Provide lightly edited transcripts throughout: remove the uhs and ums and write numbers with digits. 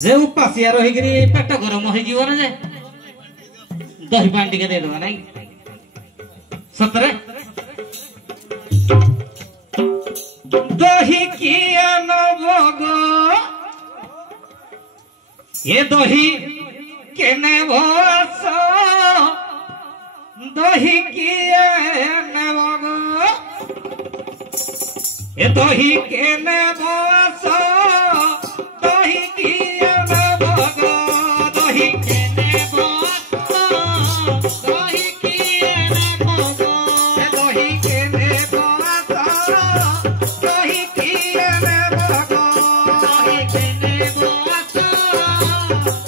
जे उपासिया रहीकरी पेट गरम हो जे दही पानी टिके दे दवा नहीं सतरे दही किया नवगो ये दही केने भस दही किया नवगो ये दही केने भस दही किया नवगो दही केने भस दही किया नवगो दही केने भस दही किया नवगो दही केने भस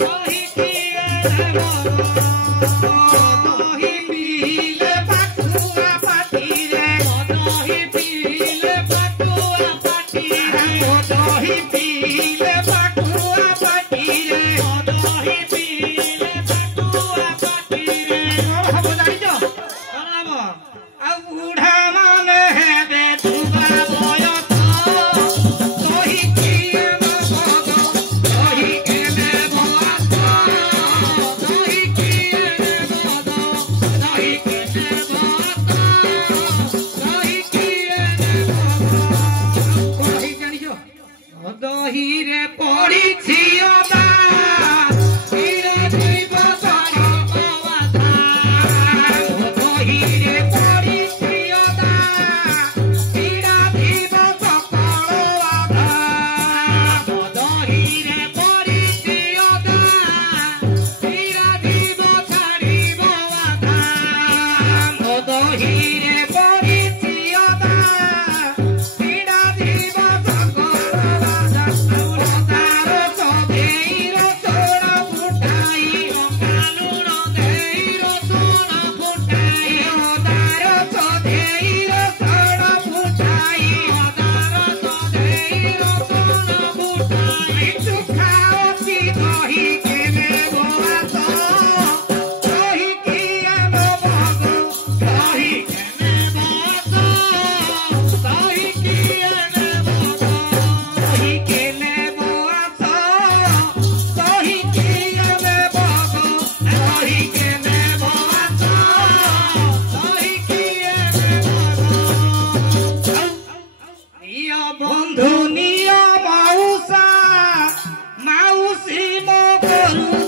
दही किया नवगो दही पीले पाटुआ पाटीरे दही पीले पाटुआ पाटीरे दही पीले पाटुआ पाटीरे दही पीले पाटुआ पाटीरे हब जानि जो हब आ बुढ़ा माने हेबे तुबा बयत दही किए नवगो दही केने भस दही किए नवगो दही केने भस दही किए नवगो दही जानि जो दही रे पड़ी छियोदा हीरे जीव सरगवाधा दही रे पड़ी छियोदा हीरा जीव सकलवाधा दही रे पड़ी छियोदा हीरा जीव छाड़िबवाधा दही रे पड़ी छियोदा हीरा जीव सकलवाधा तारो सदेइरो सोना फुटाई कानुनो देइरो सोना फुटाई तारो सदेइरो सोना फुटाई तारो सदेइरो सोना फुटाई चुखाओ सी दही केने भस दही किया नवगो दही केने भस दही किया नवगो दही केने भस दही किया नवगो दही केने भस दही किया नवगो निया बंधु निया माउसा माउसी मो करू